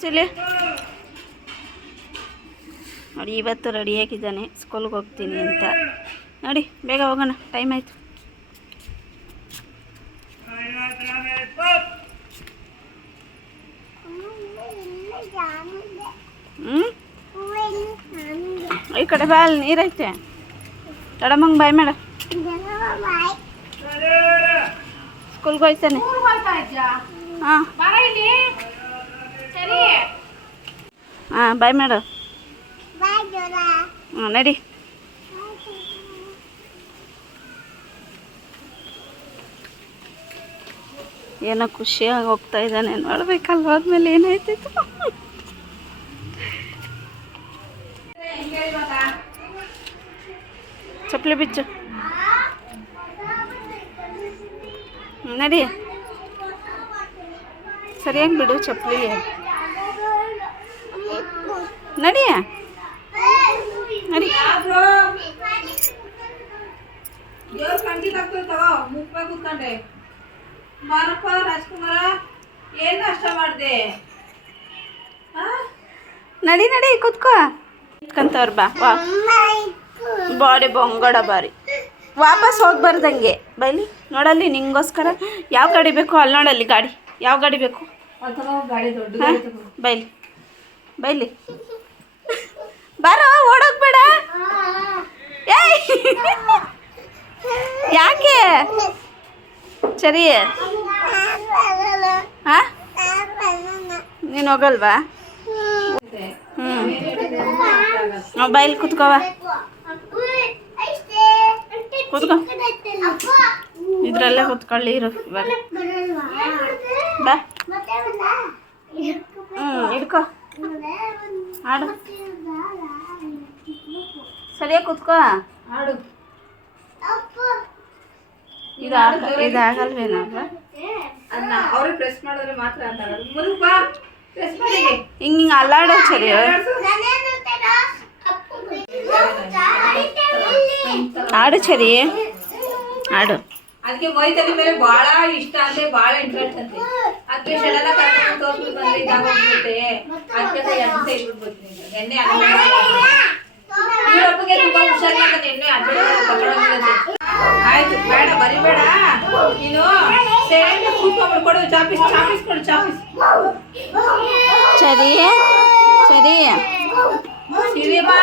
Chile ನೋಡಿ ಇವತ್ತು ರೆಡಿಯಾಗಿದ್ದಾನೆ ಸ್ಕೂಲ್ಗೆ ಹೋಗ್ತೀನಿ ಅಂತ. ನೋಡಿ ಬೇಗ ಹೋಗೋಣ, ಟೈಮ್ ಆಯಿತು. ಈ ಕಡೆ ಬಾ, ಅಲ್ಲಿ ನೀರೈತೆ. ದೊಡ್ಡಮ್ಮಂಗೆ ಬಾಯ್ ಮಾಡ. ಸ್ಕೂಲ್ಗೆ ಹೋಯ್ತಾನೆ. ಹಾಂ ಹಾಂ ಬಾಯ್ ಮಾಡು. ಹಾಂ ನಡಿ. ಏನೋ ಖುಷಿಯಾಗಿ ಹೋಗ್ತಾ ಇದ್ದಾನೆ. ನೋಡ್ಬೇಕಲ್ವ ಆದ್ಮೇಲೆ ಏನಾಯ್ತಿತ್ತು. ಚಪ್ಪಲಿ ಬಿಚ್ಚು. ನಡಿ, ಸರಿಯಾಗಿ ಬಿಡು ಚಪ್ಪಲಿ. ನಡಿ ನಡಿ. ನಡಿ ನಡಿ ಕೂತ್ಕೋ. ಇಟ್ಕೊಂತವ್ರು ಬಾ. ಬಾಡಿ ಬೊಂಗಡ ಬಾರಿ. ವಾಪಸ್ ಹೋಗ್ಬಾರ್ದಂಗೆ ಬೈಲಿ. ನೋಡಲ್ಲಿ ನಿಂಗೋಸ್ಕರ ಯಾವ ಗಾಡಿ ಬೇಕು ಅಲ್ಲಿ ನೋಡಲ್ಲಿ ಗಾಡಿ. ಯಾವ ಗಾಡಿ ಬೇಕು ಬೈಲಿ ಬೈಲಿ. ಬಾರೋ, ಓಡೋಗ್ಬೇಡ. ಏಯ್ ಯಾಕೆ ಸರಿ? ಹಾಂ ನೀನು ಹೋಗಲ್ವಾ? ಮೊಬೈಲ್ ಕುತ್ಕೋವ. ಕೂತ್ಕೋ, ಇದ್ರಲ್ಲೇ ಕೂತ್ಕೊಳ್ಳಿ. ಇರು ಇವಾಗ ಬಾ. ಹಿಡ್ಕೋ, ಆಡು. ಸರಿಯಾಗಿ ಕೂತ್ಕೋ, ಆಡು. ಇದಾಗಲ್ವೇನಲ್ವ? ಅವ್ರಿಗೆ ಪ್ರೆಸ್ ಮಾಡಿದ್ರೆ ಮಾತ್ರ ಹಿಂಗೆ ಅಲ್ಲಾಡೋ ಸರಿ. ಆಡು ಸರಿ, ಆಡು. ಅದಕ್ಕೆ ಮೈತಲಿ ಮೇಲೆ ಬಹಳ ಇಷ್ಟ ಅಂತೆ, ಬಹಳ ಇಂಟ್ರೆಸ್ಟ್ ಅಂತೆ. ಅದಕ್ಕೆ ಶೆಳೆಲ್ಲ ಕರ್ಕೊಂಡು ತೋರ್ಸ್ಬಿಟ್ಟು ಬಂದ್ರೆ ಇದಾಗೋಗ್ಬಿಡುತ್ತೆ. ಅದಕ್ಕೆ ಎಣ್ಣೆ ಇಟ್ಬಿಡ್ತೀನಿ. ಎಣ್ಣೆ ಇವರಪ್ಪಗೆ ತುಂಬಾ ಹುಷಾರಿಲ್ಲ ಅಂತ ಎಣ್ಣೆ ತಗೊಳ್ಳೋದಿರುತ್ತೆ. ಆಯ್ತು, ಬೇಡ ಬರಿಬೇಡ ನೀನು. ಸೇಮ್ ಕೂತ್ಕೊಂಡ್ಬಿಡ್ಕೊಡು. ಚಾಪಿಸ್ ಚಾಪಿಸ್ ಕೊಡು, ಚಾಪಿಸ್. ಸರಿ ಸರಿ ಸಿರಿ ಬಾ.